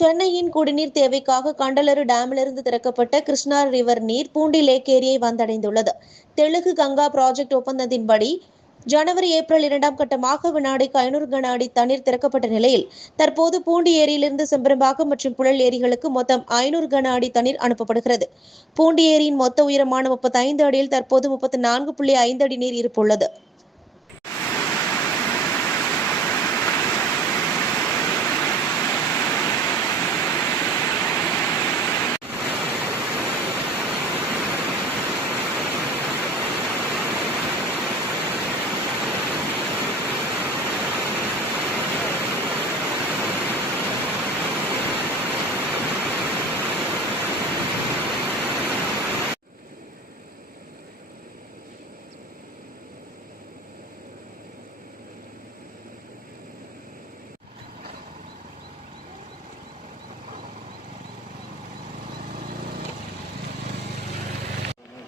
சென்னையின் குடிநீர் தேவைக்காக கண்டலரு டேமிலிருந்து திறக்கப்பட்ட கிருஷ்ணா ரிவர் நீர் பூண்டி லேக் ஏரியை வந்தடைந்துள்ளது. தெலுங்கு கங்கா ப்ராஜெக்ட் ஒப்பந்தத்தின்படி ஏப்ரல் 2ஆம் கட்டமாக வினாடிக்கு 500 கன அடி தண்ணீர் திறக்கப்பட்ட நிலையில் தற்போது பூண்டி ஏரியிலிருந்து செம்பரம்பாக்கம் மற்றும் புழல் ஏரிகளுக்கு மொத்தம் 500 கன அடி தண்ணீர் அனுப்பப்படுகிறது. பூண்டி ஏரியின் மொத்த உயரமான 35 அடியில் தற்போது 34.5 அடி நீர் இருப்பு உள்ளது.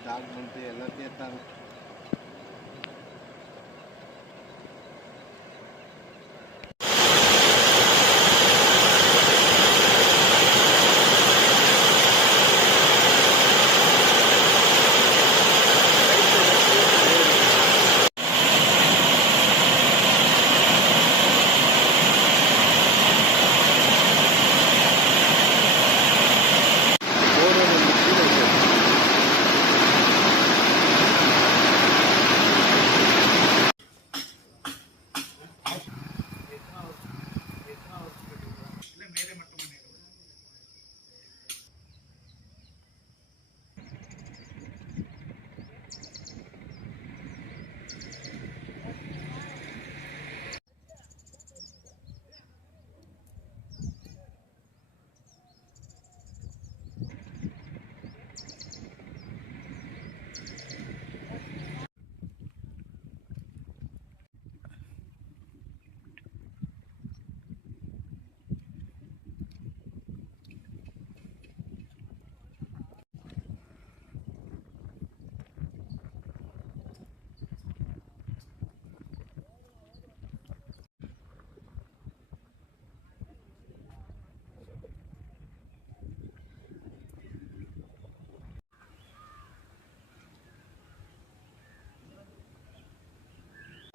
டாக்குமெண்ட் எல்லாத்தையும் எடுத்தாங்க.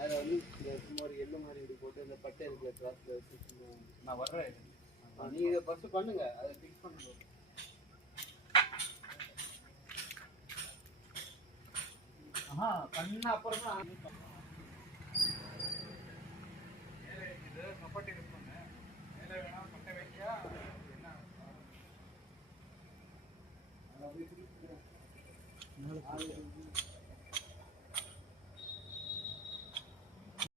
அதில் வந்து சும்மா ஒரு எள்ளு மாதிரி இப்படி போட்டு இந்த பட்டை இருக்கிற கிளாஸில் நான் வர்றேன். நீங்கள் இதை ஃபஸ்ட்டு பண்ணுங்கள், அதை ஃபிக்ஸ் பண்ணுங்க. பண்ண அப்புறம் தான் இது கப்பட்டி இருப்பாங்க. மேலே வேணா பட்டை வைக்கியா என்ன